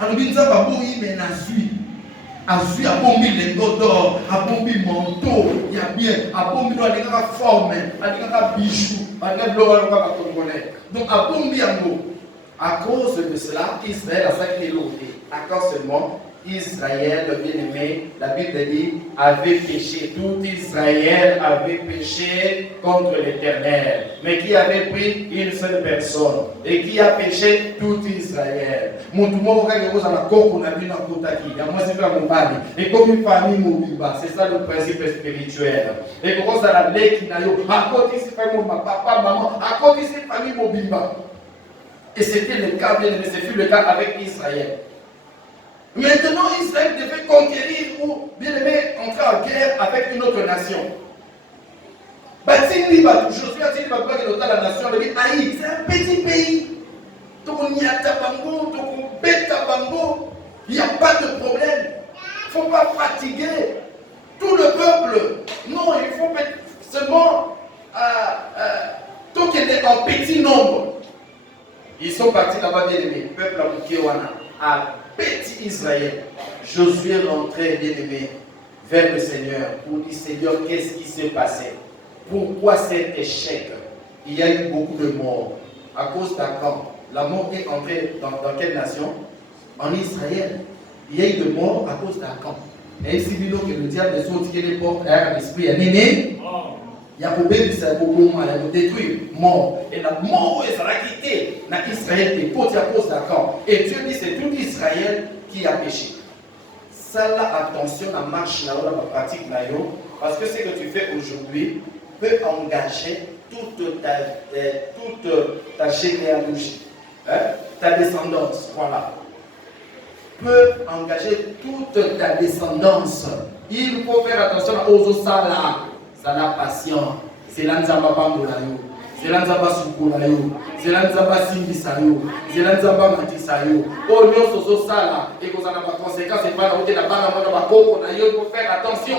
Alobinza babouyi mais nazui. Azui a bombi lingot d'or, a bombi manteau, il y a bien, a bombi dans les forme, a des bijoux, a des blocs congolais. Donc a bombi en gros. À cause de cela, Israël a sacré l'auté. À cause seulement, Israël, le bien-aimé, la Bible dit, avait péché. Tout Israël avait péché contre l'Éternel. Mais qui avait pris une seule personne. Et qui a péché tout Israël. Et comme une famille mobile, c'est ça le principe spirituel. Et comment ça la lègue qui n'a eu, à côté de famille, papa, maman, à côté de cette famille mobile. Et c'était le cas, bien aimé, ce fut le cas avec Israël. Maintenant, Israël devait conquérir ou, bien aimé, entrer en guerre avec une autre nation. Josué a dit que la nation, Haïti, c'est un petit pays. Donc, il n'y a pas de problème. Il ne faut pas fatiguer tout le peuple. Non, il faut seulement tout qu'il est en petit nombre. Ils sont partis là-bas, bien aimé, peuple à petit Israël. Josué rentrait, bien aimé, vers le Seigneur pour dire, Seigneur, qu'est-ce qui s'est passé? Pourquoi cet échec? Il y a eu beaucoup de morts à cause d'Akan. La mort est entrée dans quelle nation? En Israël. Il y a eu de morts à cause d'Akan. Et ici, il que le diable est sorti des portes à l'esprit. Il y a beaucoup détruire, mort. Et la mort est quitté dans Israël est portée à cause d'Akan. Et Dieu dit c'est tout Israël qui a péché. Ça là, attention, la marche là, la pratique là, parce que ce que tu fais aujourd'hui peut engager toute ta généalogie, hein, ta descendance, voilà. Peut engager toute ta descendance. Il faut faire attention aux osala. Ça la patience. C'est l'anzamba pambolayo. C'est l'anzamba sukulayo. C'est l'anzamba simbisayo. C'est l'anzamba matisayo. Oh non, soso sala. Et qu'on a pas conséquence. C'est pas la route de la barre à mon abako. Il faut faire attention.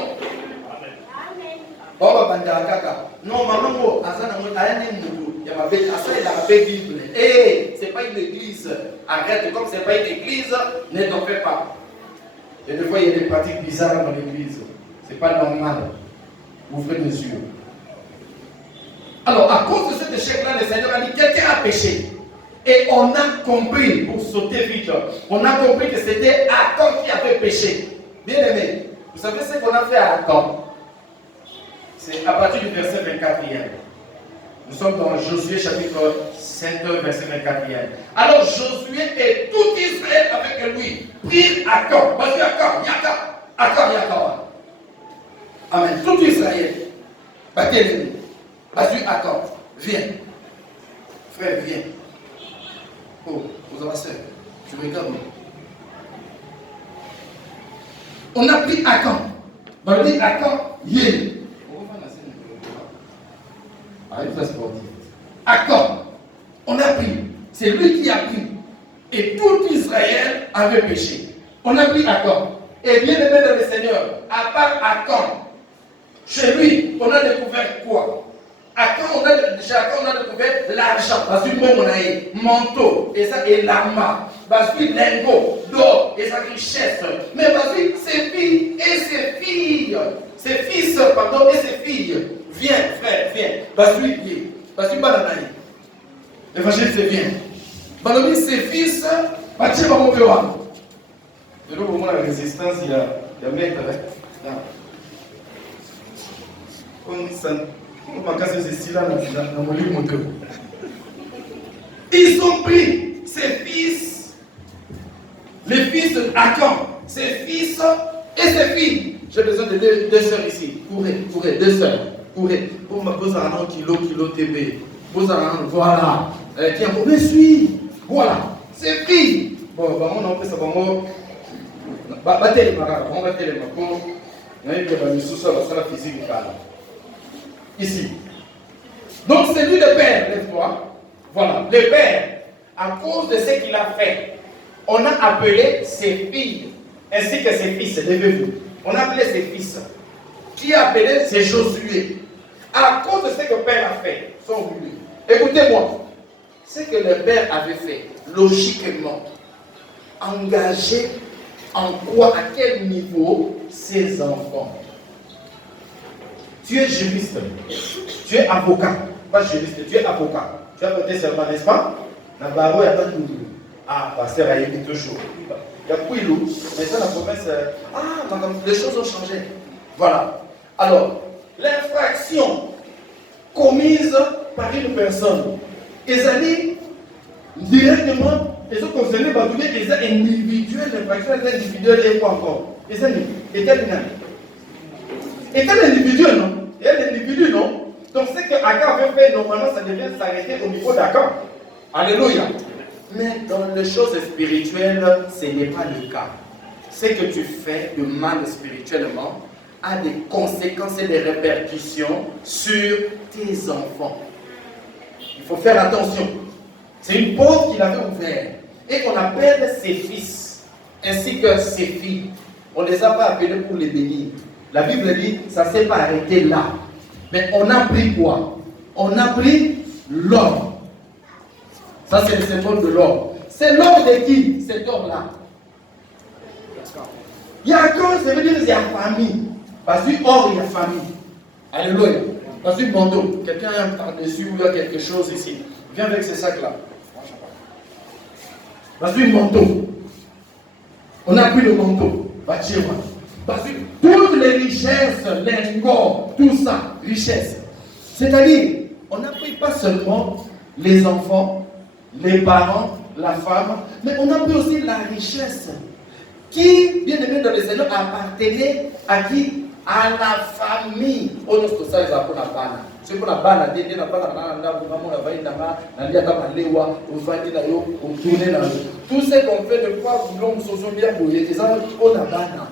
Bon, kaka. Non, maman, Azana, il y a ma belle, il a la Bible. Eh, c'est pas une église. Arrête, comme c'est pas une église, ne t'en fais pas. Et des fois, il y a des pratiques bizarres dans l'église. C'est pas normal. Ouvrez les yeux. Alors, à cause de cet échec-là, le Seigneur a dit quelqu'un a péché. Et on a compris, pour sauter vite, on a compris que c'était Akan qui avait péché. Bien aimé, vous savez ce qu'on a fait à Akan? C'est à partir du verset 24e. Nous sommes dans Josué chapitre 5, verset 24e. Alors Josué et tout Israël avec lui prirent Akan. Vas-y Akan, Yaka. Amen. Tout Israël. Vas-y Akan. Viens. Frère, viens. Oh, vous avez soeur. Tu regardes. On a pris Akan. On dit Akan, yé. Akan, on a pris, c'est lui qui a pris, et tout Israël avait péché. On a pris Akan, et bien aimé dans le Seigneur, à part Akan, chez lui, on a découvert quoi? Akan, on a découvert l'argent, parce que bon, on a eu manteau, et ça, et lama, parce que lingot, d'or, et sa richesse, mais parce que ses filles et ses filles, ses fils, pardon, et ses filles. Viens, frère, viens. Basui, bananaï. L'évangile, c'est viens. Balobi, ses fils, Baché Bamovewa. Et donc, au moment de la résistance, il y a maître. Ils ont pris ses fils, les fils d'Akan, ses fils et ses filles. J'ai besoin de deux sœurs ici. Courez, deux sœurs. Pour me poser un kilo TB. Voilà. Qui a me suit. Voilà. C'est fille. Bon, on a fait ça. On va battre les marins. On va battre les marins. On va aller sous ça, la physique. Ici. Donc, c'est lui le père, lève-toi. Voilà. Le père, à cause de ce qu'il a fait, on a appelé ses filles ainsi que ses fils. Levez-vous. On a appelé ses fils. Qui a appelé? C'est Josué. À cause de ce que le père a fait, sont venus. Écoutez-moi, ce que le père avait fait, logiquement, engager en quoi, à quel niveau ses enfants. Tu es juriste, tu es avocat, pas juriste, tu es avocat. Tu as prêté serment, n'est-ce pas? La barreau, il n'y a pas de tout. Ah, pasteur a été toujours. Il y a Pouilou, mais ça, la promesse. Les choses ont changé. Voilà. Alors, l'infraction commise par une personne, ils allaient directement, ils sont concernés par tous les individuels, l'infraction est individuelle et quoi encore? Ils étaient l'individu, non? Et l'individu, non? Donc, ce que Akab avait fait, normalement, ça devait s'arrêter au niveau d'Akab. Alléluia. Mais dans les choses spirituelles, ce n'est pas le cas. Ce que tu fais de mal spirituellement a des conséquences et des répercussions sur tes enfants. Il faut faire attention. C'est une porte qu'il avait ouverte et qu'on appelle ses fils ainsi que ses filles. On ne les a pas appelés pour les bénir. La Bible dit, ça ne s'est pas arrêté là. Mais on a pris quoi? On a pris l'homme. Ça, c'est le symbole de l'homme. C'est l'homme de qui, cet homme-là? Yaakov, ça veut dire qu'il y a famille. Parce que or, il y a famille. Alléluia. Parce que bandeau, quelqu'un a par-dessus ou il y a quelque chose ici. Viens avec ces sacs-là. Parce que manteau. On a pris le manteau. Parce que toutes les richesses, l'ingot, tout ça, richesse. C'est-à-dire, on n'a pris pas seulement les enfants, les parents, la femme, mais on a pris aussi la richesse qui, bien aimé dans le Seigneur, appartenait à qui? À la famille. On a tout ça, ils appellent la bana. C'est pour la bana, tout ce qu'on fait de quoi l'homme se souvient pour les gens, on a bana.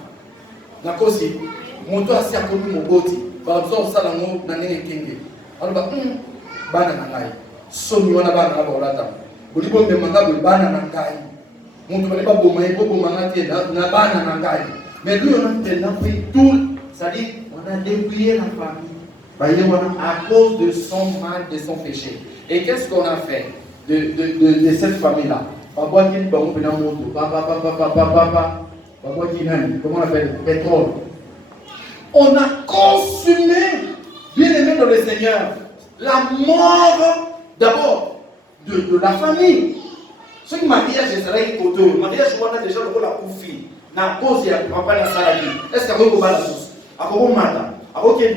Nakosi, mon toit si à côté de mon boti, par exemple, ça dans mon année kingue. Alors, bana nangai. Somi wana bana na bolata. Bolibo me manga bo bana nangai. Mon toit pas bon mais bon manga tie na bana nangai. Mais lui on a tellement pris tout, ça dit on a dépouillé la famille. À cause de son mal, de son péché. Et qu'est-ce qu'on a fait de cette famille-là? Papa qui ba on pena moto, papa. Comment on appelle? Pétrole. On a consumé, bien aimé dans le Seigneur, la mort d'abord de la famille. Ce qui mariage est salarié côté. Mariage, on a déjà le rôle à Koufi. Na cause, il y a papa na salarié. Est-ce qu'il y a un la sauce? À quoi mata? À quoi qu'il y a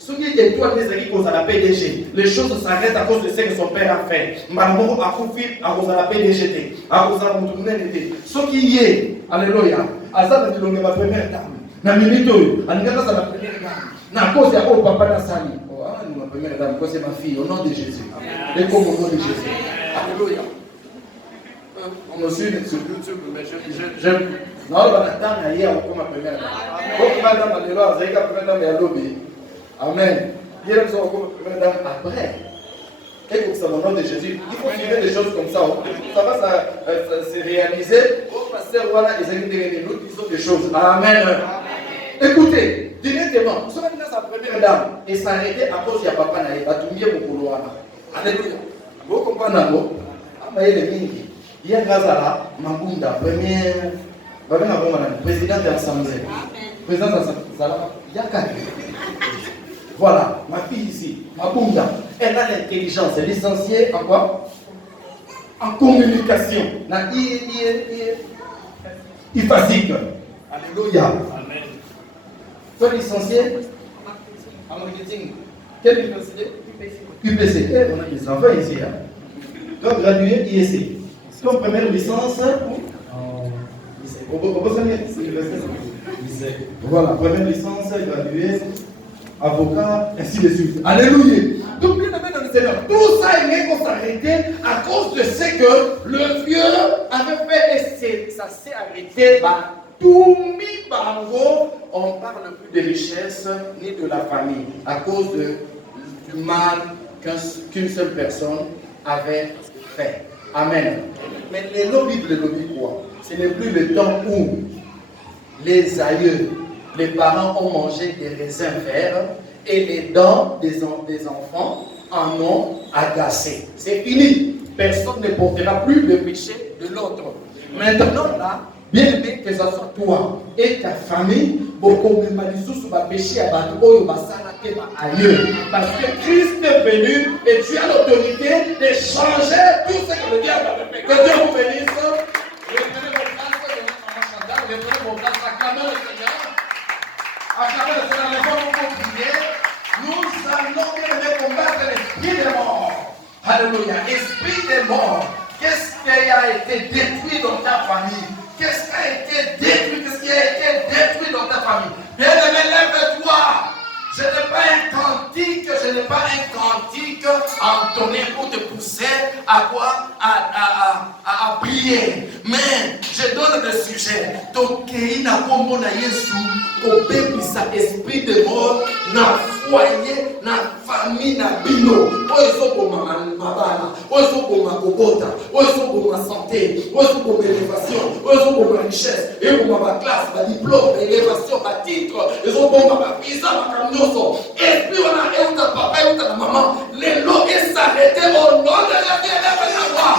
ce qui est toi des amis cause à la PDG. Les choses s'arrêtent à cause de ce que son père a fait. Maman a Koufi à cause de la PDG. À cause de la Moutoumouné. Ce qui est, alléluia. À ça, tu as ma première dame. Na minito, anikata ça la première dame. Na cause ya au papa na sali. Oh, ma première dame, c'est ma fille au nom de Jésus. Et comme au nom de Jésus. Alléluia. On me suit sur YouTube, mais j'aime. Non, on va attendre hier comme ma première dame. Comme ma dame, elle est là, c'est la première dame et lobby. Amen. Hier, nous sommes comme ma première dame après. Et pour ça, au nom de Jésus, il faut suivre des choses comme ça. Ça va se réaliser. Au pasteur, voilà, ils ont disons des choses. Amen. Écoutez, directement, vous savez que sa première dame, et s'arrêter à cause de papa Naï, à tout mieux pour l'ouana. Alléluia. Vous comprenez? Ah, il est mingi. Hier, Gazala, Mabunda, première, président de l'Assemblée. Président de l'Assemblée. Yaka. Voilà, ma fille ici, Mabunda, elle a l'intelligence, elle est licenciée en quoi? En communication. IFASIC. Alléluia. Amen. Tu es licencié en marketing. Quelle université? UPC. On a des enfants ici. Tu as gradué IEC. Ton première licence lycée. Voilà, première licence, gradué, avocat, ainsi de suite. Alléluia. Donc, bien aimé dans le Seigneur, tout ça est qu'on s'arrêter à cause de ce que le vieux avait fait et ça s'est arrêté. Tout mi bango, on ne parle plus de richesse ni de la famille à cause du mal qu'une seule personne avait fait. Amen. Mais les Bible quoi? Ce n'est plus le temps où les aïeux, les parents ont mangé des raisins verts et les dents des enfants en ont agacé. C'est fini. Personne ne portera plus le péché de l'autre. Maintenant là, bien aimé, que ce soit toi et ta famille, beaucoup de malissous sur ma péché à Batou, ailleurs. Parce que Christ est venu et tu as l'autorité de changer tout ce que le diable avait fait. Que Dieu vous bénisse. Reprenez vos places, reprenez vos places, acclamez le Seigneur. Acclamez le Seigneur, les femmes vont prier. Nous allons bien combattre l'esprit des morts. Alléluia. Esprit des morts. Qu'est-ce qui a été détruit dans ta famille? Qu'est-ce qui a été détruit? Qu'est-ce qui a été détruit dans ta famille? Bien-aimé, lève-toi. Je n'ai pas un cantique entonné pour te pousser à quoi? À prier. Mais je donne le sujet. Tokei na kombo na Yesu, kobebisa esprit de mort na foyer, na famille na bino. Oyo boma mabala, oyo boma kobota, oyo boma santé, oyo boma élévation, oyo boma richesse, et boma ba classe, ba diplôme, ba élévation, ba titre, oyo boma ba visa, ba kamioso. Esprit on a euta papa, euta na maman. Les lots est s'arrêter au nom de la vie. Élève ta voix.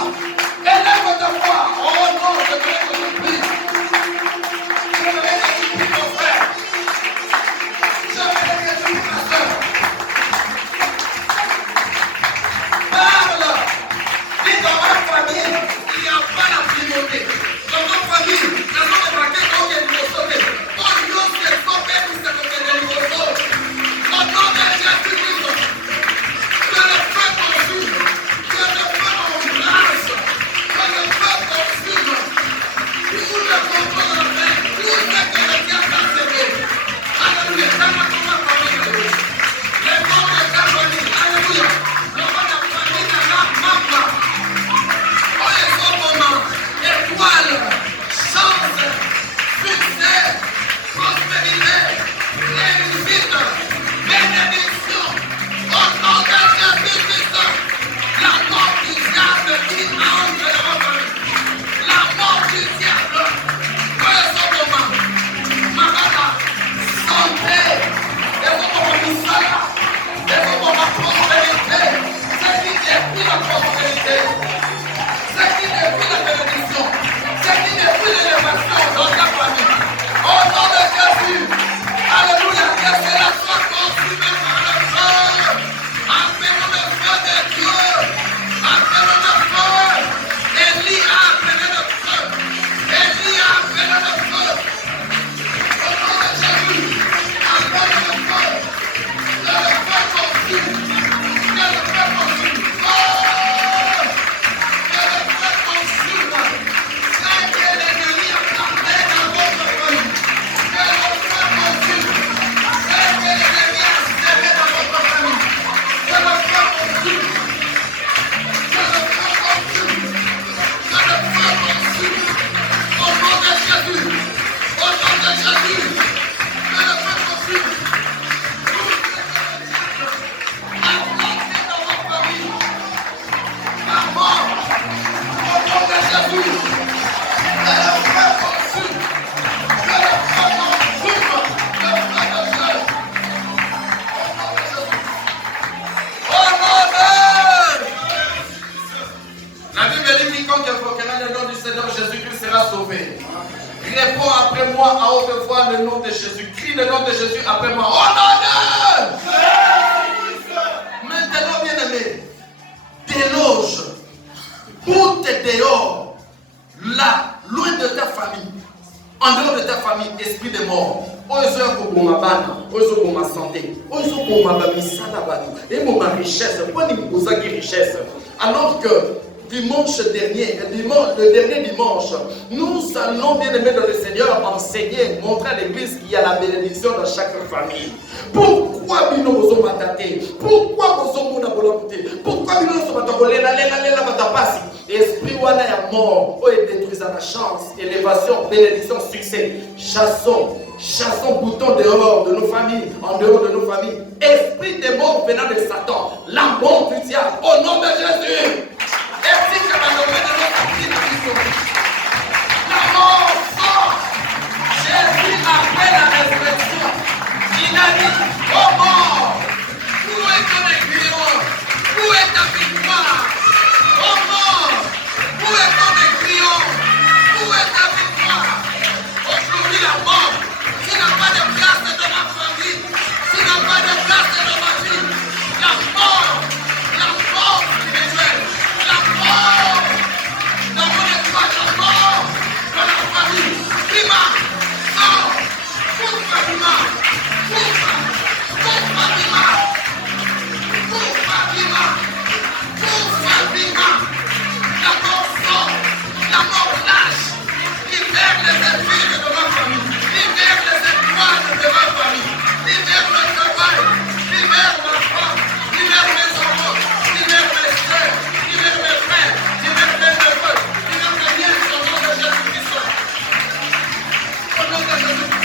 Élève ta voix. Oh non, je veux que tu pries. Je veux que tu pries mon frère. Je veux que tu pries ma soeur. Parle. Dis dans ma famille, il n'y a pas la primauté. Dans ma famille, nous avons remarqué qu'on est nous sauver. On nous s'est sauvé, nous sommes nous sauver. Au nom de Jésus-Christ. Que le feu consume, que le feu embrasse, que le feu consume tout le contrôle de la paix, tout ce que le diable a semé. Alléluia, dans ma famille, les morts de ta famille, alléluia, le roi de la famille de la maman, on est au moment, étoile, chance, succès, prospérité, réussite, bénédiction. Au nom de Jésus-Christ, la mort du diable qui entre dans ma famille, la mort du diable, ce moment, Marada, santé, et vous ma prospérité, c'est qui détruit la prospérité, c'est qui détruit la bénédiction, c'est qui détruit l'élévation dans ta famille. Au nom de Jésus, alléluia, que cela soit consumé par le feu. Appelons le feu de Dieu. Appelons le feu. Élie a appelé le feu. Élie a appelé le feu. Au nom de Jésus, appelons le feu. Que le feu consume. Que le feu consume. Oh! Que le feu consume. Ce que l'ennemi a planté dans votre famille. Que le feu consume. Ce que l'ennemi a semé dans votre famille. Que le feu consume. Que le feu consume. Que le feu consume. Au nom de Jésus. Au nom de Jésus. Que le feu consume. Tout ce que le diable a planté dans votre famille. Par mort. Au nom de Jésus. Que le feu consume. Que le feu consume. Le feu de Dieu. Au nom de la Bible dit quiconque invoquera le nom du Seigneur Jésus-Christ sera sauvé. Réponds après moi à haute voix le nom de Jésus. Crie le nom de Jésus après moi. Au nom de maintenant, bien aimé, déloge, pousse dehors, là, loin de ta famille, en dehors de ta famille, esprit de mort. Oyo pour ma bana, oyo pour ma santé, oyo pour ma misala batu, et pour ma richesse. Pourquoi nous posons richesse? Alors que dimanche dernier, le dernier dimanche, nous allons bien aimer dans le Seigneur enseigner, montrer à l'église qu'il y a la bénédiction dans chaque famille. Pourquoi nous nous matate? Pourquoi nous sommes monabolamuté? Pourquoi nous sommes matakolé la matapasi? Esprit wana ya mort, oh et détruisant la chance, élévation, bénédiction, succès. Chassons bouton dehors de nos familles, en dehors de nos familles. Esprit de mort venant de Satan, la mort du diable, au nom de Jésus. Esprit que va nommer de notre vie. La mort sort. Jésus après la résurrection, il a dit, oh mort, où est ton aiguillon? Où est ta victoire? Oh mort, où est ton aiguillon? Où libère les filles de ma famille, libère les étoiles de ma famille, libère le travail, libère ma femme, libère mes enfants, libère mes soeurs, libère mes frères, libère mes neveux, libère mes nièces au nom de Jésus-Christ. Au nom de Jésus-Christ.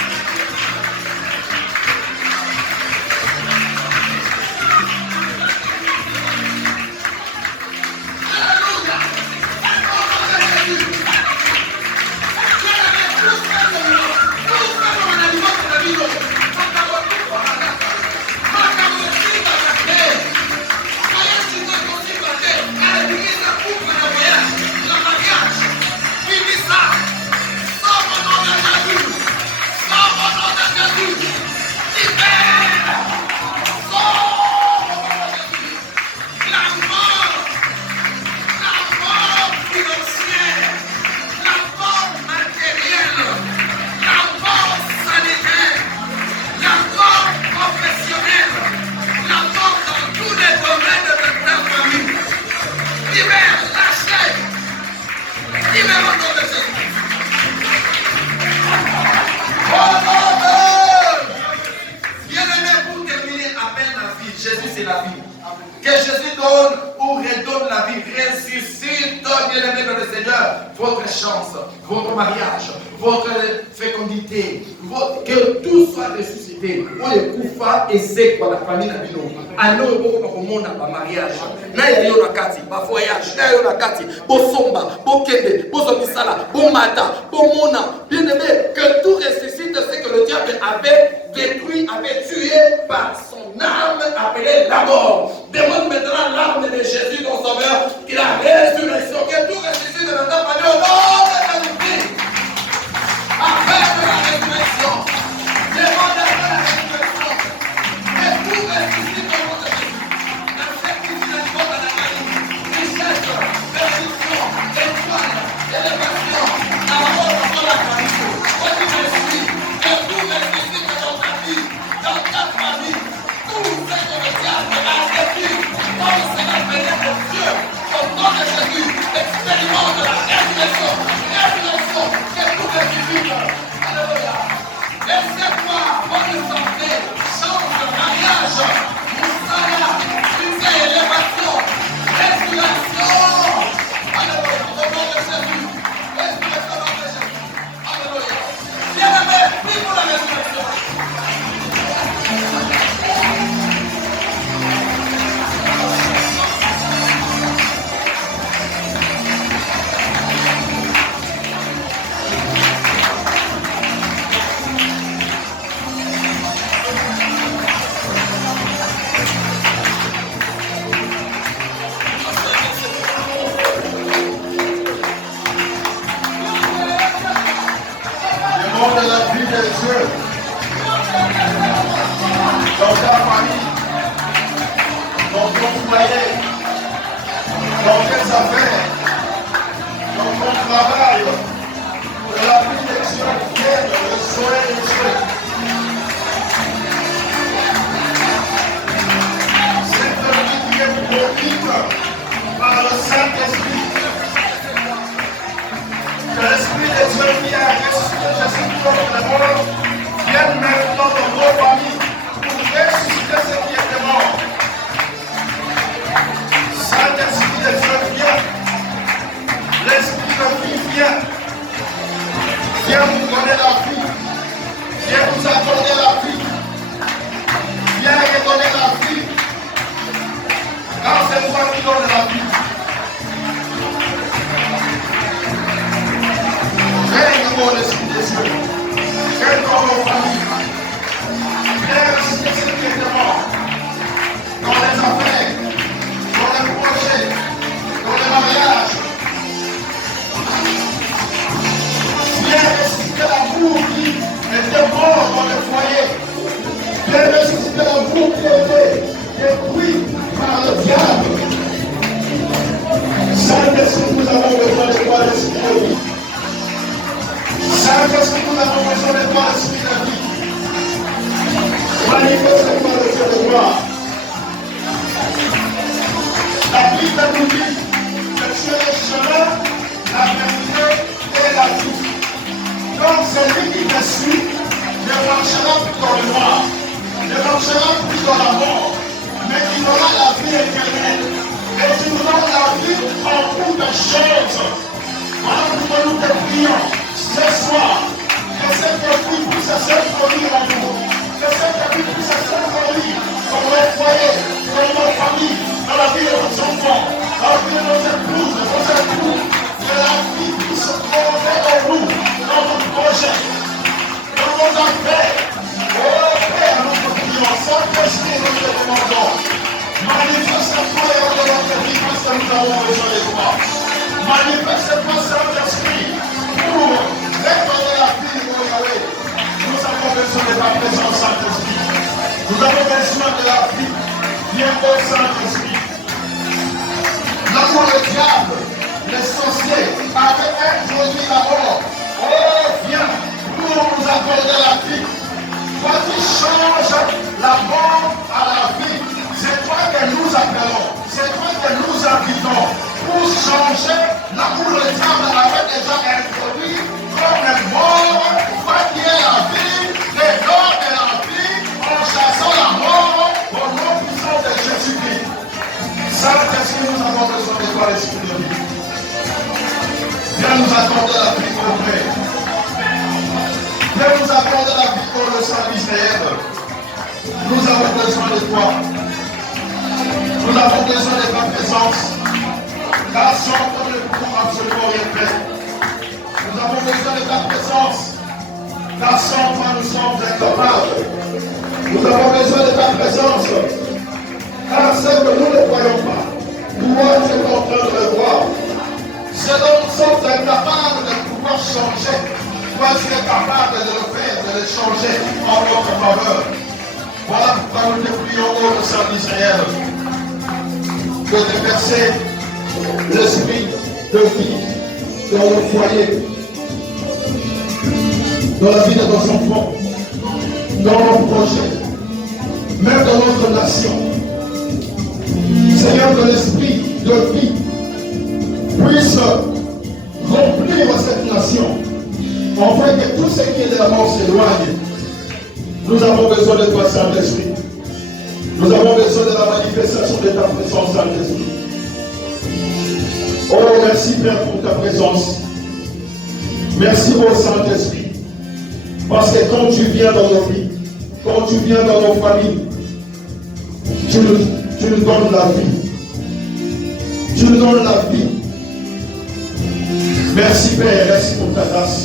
Jésus, c'est la vie. Que Jésus donne ou redonne la vie, ressuscite, bien-aimé dans le Seigneur, votre chance, votre mariage, votre fécondité, que tout soit ressuscité. On est koufa et c'est quoi la famille n'a bino. Alors, beaucoup de monde a un mariage. N'a yo na kati, ba voyage, n'a yo na kati, bo somba, bo kende, bo zomisala, bo mata, bo mona. Bien-aimé, que tout ressuscite, c'est que le diable avait détruit, avait tué par son âme appelée la mort. Demande maintenant l'âme de Jésus, ton sauveur, qu'il a résurrection, que tout ressuscite dans ta famille au nom de Jésus-Christ. Avec la résurrection, demande avec la résurrection, que tout ressuscite au nom de Jésus. Dans cette vie de la mort de la famille, richesse, bénédiction, étoile, élévation, la mort dans la famille. Que tout ressuscite, que tout ressuscite dans ta vie, dans ta famille. Tout ce que le diable a détruit, dans le Seigneur béni de Dieu, au nom de Jésus, expérimente la résurrection, que tout ressuscite. Alléluia. Laissez-moi bonne santé, chance, mariage, moussala, succès, élévation, résurrection. Alléluia. Au nom de Jésus. Résurrection au nom de Jésus. Alléluia. Bien-aimé, prie pour la résurrection. De la vie de Dieu dans ta famille, dans ton foyer, dans tes affaires, dans ton travail, de la vie de Dieu vienne le soin de Dieu. Cette vie qui est produite par le Saint-Esprit. Que l'Esprit de Dieu qui a ressuscité Jésus pour le mort vienne maintenant dans vos familles pour ressusciter ce qui était mort. Saint-Esprit de Dieu vient. L'Esprit de vie vient. Viens vous donner la vie. Viens vous accorder la vie. Viens redonner la vie. Car c'est toi qui donnes la vie. Règne mon esprit des cieux. Règne dans nos familles. Viens ressusciter ce qui est mort. Dans les affaires, dans les projets, dans les mariages. Viens ressusciter l'amour qui était mort dans les foyers. Viens ressusciter l'amour qui était détruit par le diable. Saint-Esprit, nous avons besoin de toi, l'esprit de vie. Saint-Esprit, nous avons besoin de toi, l'esprit de vie. Manifeste-toi le Dieu de gloire. La Bible nous dit que tu es le chemin, la vérité et la vie. Saint-Esprit ne marchera plus dans le noir, ne marchera plus dans la mort, mais qui aura la vie éternelle. Et tu nous donnes la vie en toutes choses. Voilà pourquoi nous te prions ce soir. Que cette vie puisse s'introduire en nous. Que cette vie puisse s'introduire dans nos foyers, dans nos familles, dans la vie de nos enfants, dans la vie de nos épouses, de nos époux. Que la vie puisse entrer en nous, dans nos projets, dans nos affaires. Oh Père, nous te prions, Saint-Esprit, nous te demandons. Manifeste-toi et ordonne notre vie parce que nous avons besoin de toi. Manifeste-toi, Saint-Esprit, pour répandre la vie de Yahweh. Nous avons besoin de ta présence, Saint-Esprit. Nous avons besoin de la vie. Viens au Saint-Esprit. Là où le diable, les sorciers, avaient introduit la mort. Oh, viens pour nous accorder la vie. Toi qui changes la mort à la vie. C'est toi que nous appelons, c'est toi que nous invitons pour changer là où le diable avait déjà introduit comme un mort, toi qui es la vie, les dons de la vie, en chassant la mort au nom puissant de Jésus-Christ. Saint-Esprit, nous avons besoin de toi, l'Esprit de vie. Viens nous accorder la vie pour vrai. Viens nous accorder la vie pour le sang d'Israël. Nous avons besoin de toi. Nous avons besoin de ta présence. Car sans toi, nous ne pouvons absolument rien faire. Nous avons besoin de ta présence. Car sans toi, nous sommes incapables. Nous avons besoin de ta présence. Car ce que nous ne voyons pas, toi, tu es en train de le voir. Ce dont nous sommes incapables de pouvoir changer, toi, tu es capable de le faire, de le changer en notre faveur. Voilà pourquoi nous te prions au sein d'Israël. De déverser l'esprit de vie dans nos foyers, dans la vie de nos enfants, dans nos projets, même dans notre nation. Seigneur, que l'esprit de vie puisse remplir cette nation, afin que tout ce qui est de la mort s'éloigne. Nous avons besoin de toi, Saint-Esprit. Nous avons besoin de la manifestation de ta présence, Saint-Esprit. Oh, merci Père pour ta présence. Merci au Saint-Esprit. Parce que quand tu viens dans nos vies, quand tu viens dans nos familles, tu nous donnes la vie. Tu nous donnes la vie. Merci Père, merci pour ta grâce.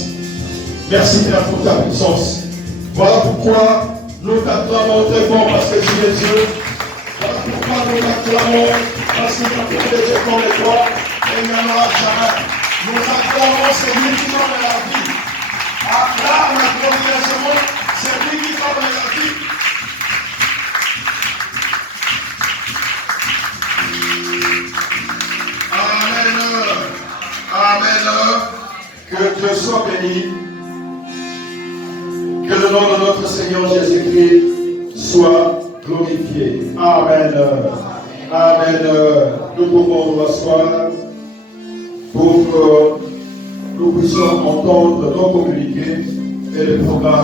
Merci Père pour ta puissance. Voilà pourquoi nous t'acclamons très fort parce que tu es Dieu. Voilà pourquoi nous t'acclamons parce que tu as fait des efforts de toi et il n'y en aura jamais. Nous acclamons celui qui donne la vie. Acclame la glorieusement celui qui donne la vie. Amen. Amen. Que Dieu soit béni. Que le nom de notre Seigneur Jésus-Christ soit glorifié. Amen. Amen. Nous pouvons nous asseoir pour que nous puissions entendre nos communiqués et les programmes.